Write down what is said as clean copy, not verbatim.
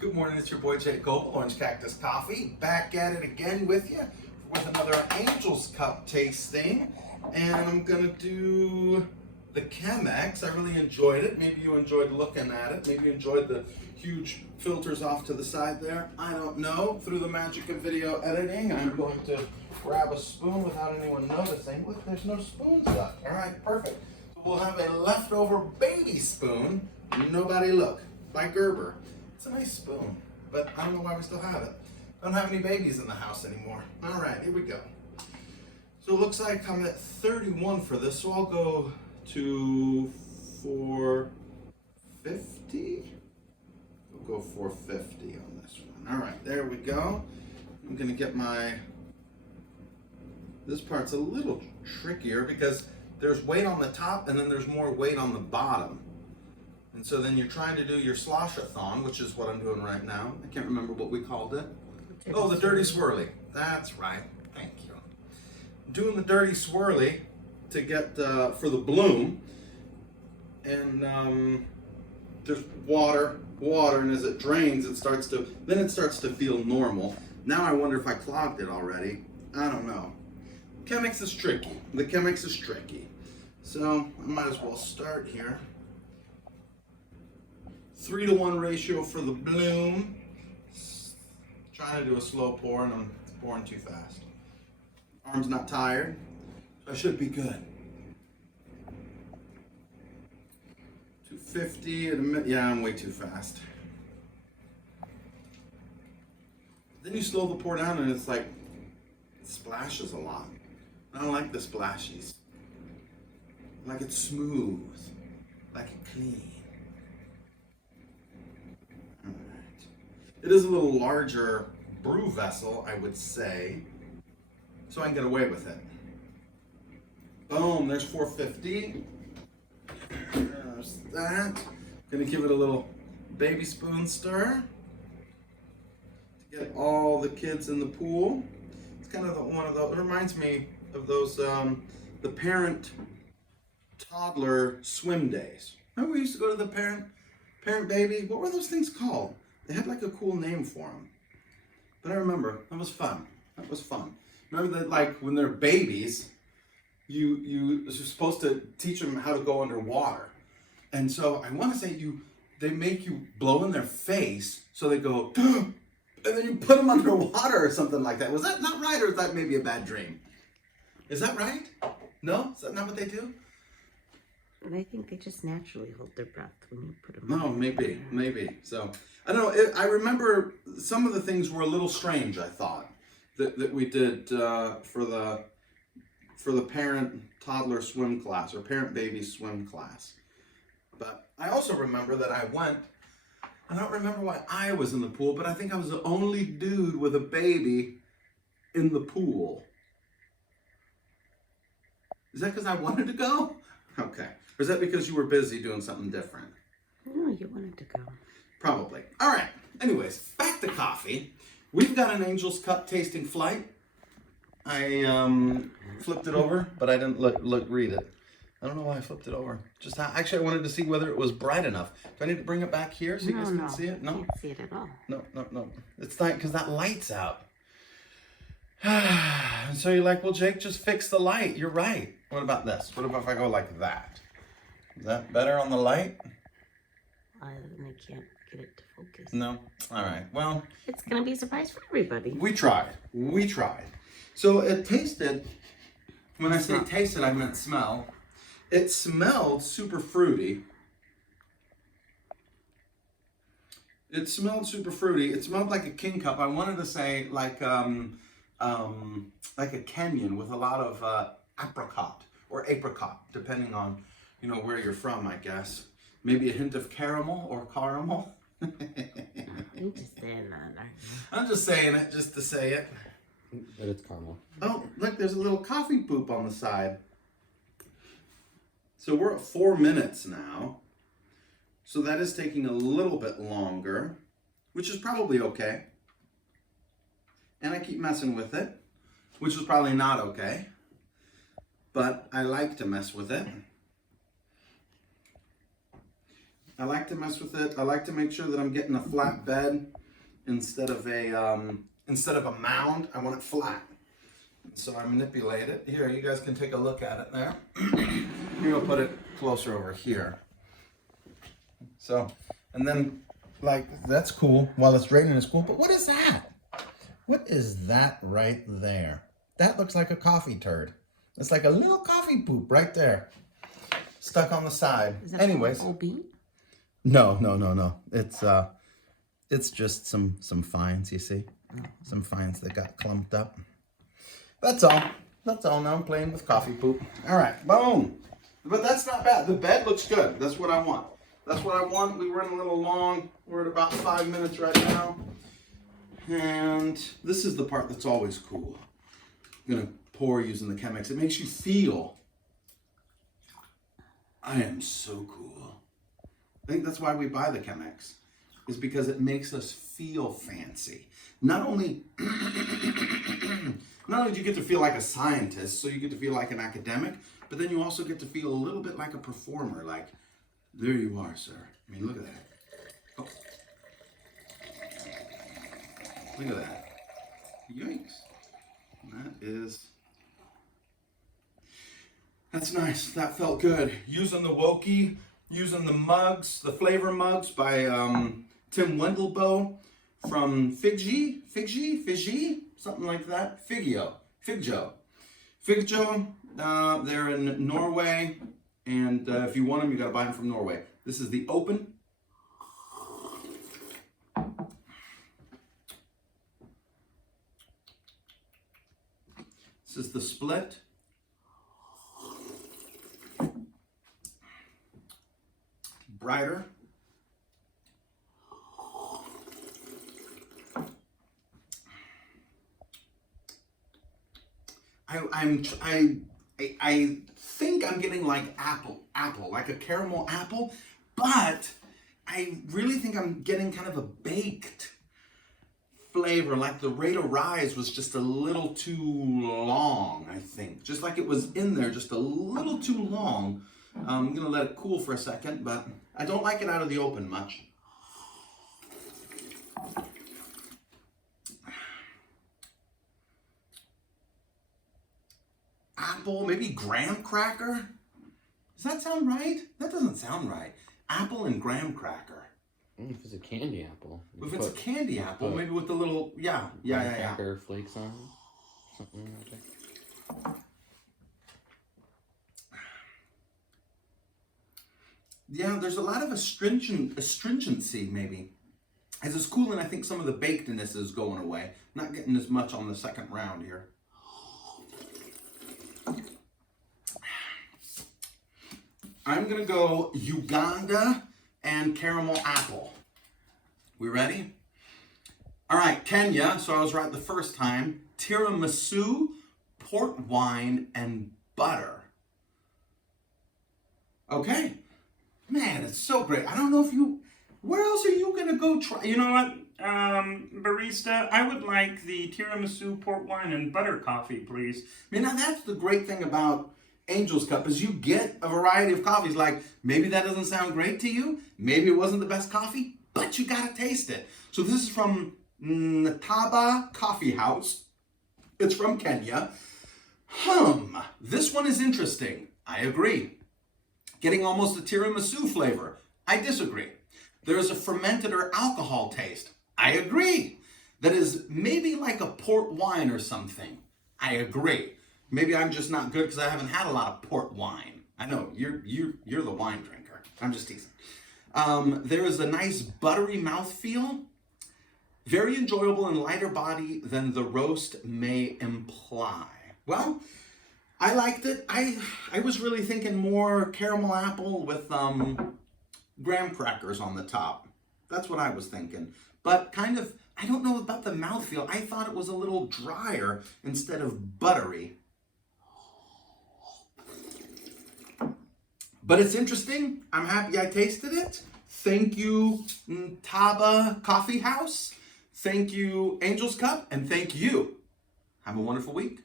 Good morning, it's your boy Jay Goble, Orange Cactus Coffee, back at it again with you with another Angel's Cup tasting. And I'm gonna do the Chemex. I really enjoyed it. Maybe you enjoyed looking at it. Maybe you enjoyed the huge filters off to the side there. I don't know. Through the magic of video editing, I'm going to grab a spoon without anyone noticing. Look, there's no spoons left. All right, perfect. So we'll have a leftover baby spoon, Nobody Look, by Gerber. It's a nice spoon, but I don't know why we still have it. I don't have any babies in the house anymore. All right, here we go. So it looks like I'm at 31 for this, so I'll go to 450. We'll go 450 on this one. All right, there we go. I'm gonna get this part's a little trickier because there's weight on the top and then there's more weight on the bottom. And so then you're trying to do your slosh-a-thon, which is what I'm doing right now. I can't remember what we called it. Oh, the dirty swirly. That's right. Thank you. I'm doing the dirty swirly to get for the bloom. And there's water, and as it drains, it starts to feel normal. Now I wonder if I clogged it already. I don't know. Chemex is tricky. The Chemex is tricky. So I might as well start here. 3-to-1 ratio for the bloom. Trying to do a slow pour and I'm pouring too fast. Arm's not tired, so I should be good. 250 at a minute. Yeah, I'm way too fast. Then you slow the pour down and it's like, it splashes a lot. I don't like the splashies. I like it smooth, like it clean. It is a little larger brew vessel, I would say, so I can get away with it. Boom, there's 450. There's that. Gonna give it a little baby spoon stir to get all the kids in the pool. It's kind of one of those, it reminds me of those, the parent-toddler swim days. Remember we used to go to the parent-baby? What were those things called? They had like a cool name for them. But I remember, that was fun. That was fun. Remember that, like, when they're babies, you're supposed to teach them how to go underwater. And so I want to say they make you blow in their face so they go, and then you put them underwater or something like that. Was that not right, or is that maybe a bad dream? Is that right? No? Is that not what they do? But I think they just naturally hold their breath when you put them. No, maybe. So I don't know. I remember some of the things were a little strange. I thought that we did for the parent toddler swim class or parent baby swim class. But I also remember that I went. I don't remember why I was in the pool, but I think I was the only dude with a baby in the pool. Is that because I wanted to go? Okay. Or is that because you were busy doing something different? No, you wanted to go. Probably. All right. Anyways, back to coffee. We've got an Angel's Cup tasting flight. I flipped it over, but I didn't read it. I don't know why I flipped it over. Actually, I wanted to see whether it was bright enough. Do I need to bring it back here so you guys can see it? No? You can't see it at all. No. It's not because that light's out. And so you're like, well, Jake, just fix the light. You're right. What about this? What about if I go like that? Is that better on the light? I can't get it to focus. No? All right. Well, it's going to be a surprise for everybody. We tried. So it tasted, when I say tasted, I meant smell. It smelled super fruity. It smelled like a king cup. I wanted to say like a Kenyan with a lot of apricot or apricot, depending on where you're from, I guess. Maybe a hint of caramel or caramel. I'm just saying that, aren't you? I'm just saying it just to say it. But it's caramel. Oh, look, there's a little coffee poop on the side. So we're at 4 minutes now. So that is taking a little bit longer, which is probably okay. And I keep messing with it, which is probably not okay. But I like to mess with it. I like to mess with it. I like to make sure that I'm getting a flat bed instead of a mound. I want it flat. So I manipulate it. Here, you guys can take a look at it there. Here, I'll put it closer over here. So, and then, like, that's cool. While it's raining, it's cool. But what is that? What is that right there? That looks like a coffee turd. It's like a little coffee poop right there. Stuck on the side. Is that Anyways. whole bean? No. It's just some fines, you see? Some fines that got clumped up. That's all. That's all. Now I'm playing with coffee poop. All right, boom. But that's not bad. The bed looks good. That's what I want. That's what I want. We were in a little long. We're at about 5 minutes right now. And this is the part that's always cool. I'm going to pour using the Chemex. It makes you feel, I am so cool. I think that's why we buy the Chemex, is because it makes us feel fancy. Not only do you get to feel like a scientist, so you get to feel like an academic, but then you also get to feel a little bit like a performer. Like, there you are, sir. I mean, look at that. Oh. Look at that. Yikes. That's nice. That felt good. Using the Woki, using the mugs, the flavor mugs by Tim Wendelboe from Fiji, something like that. Figjo. They're in Norway, and if you want them, you gotta buy them from Norway. This is the open. This is the split. Brighter. I think I'm getting like apple, like a caramel apple, but I really think I'm getting kind of a baked flavor. Like the rate of rise was just a little too long, I think. Just like it was in there, just a little too long. I'm gonna let it cool for a second, but I don't like it out of the open much. Apple, maybe graham cracker? Does that sound right? That doesn't sound right. Apple and graham cracker. If it's a candy apple. If it's a candy apple, maybe with the little, yeah. Cracker flakes on it. Something like that. Yeah, there's a lot of astringency, maybe. As it's cooling, I think some of the bakedness is going away. Not getting as much on the second round here. I'm gonna go Uganda and caramel apple. We ready? All right, Kenya, so I was right the first time. Tiramisu, port wine, and butter. Okay. Man, it's so great. I don't know if you, where else are you gonna go try? You know what, barista? I would like the tiramisu, port wine, and butter coffee, please. I mean, now that's the great thing about Angel's Cup is you get a variety of coffees. Like, maybe that doesn't sound great to you. Maybe it wasn't the best coffee, but you gotta taste it. So this is from Ntaba Coffee House. It's from Kenya. This one is interesting. I agree. Getting almost a tiramisu flavor. I disagree. There is a fermented or alcohol taste. I agree. That is maybe like a port wine or something. I agree. Maybe I'm just not good because I haven't had a lot of port wine. I know, you're the wine drinker. I'm just teasing. There is a nice buttery mouthfeel. Very enjoyable and lighter body than the roast may imply. Well, I liked it. I was really thinking more caramel apple with graham crackers on the top. That's what I was thinking. But kind of, I don't know about the mouthfeel. I thought it was a little drier instead of buttery. But it's interesting. I'm happy I tasted it. Thank you, Ntaba Coffee House. Thank you, Angel's Cup. And thank you. Have a wonderful week.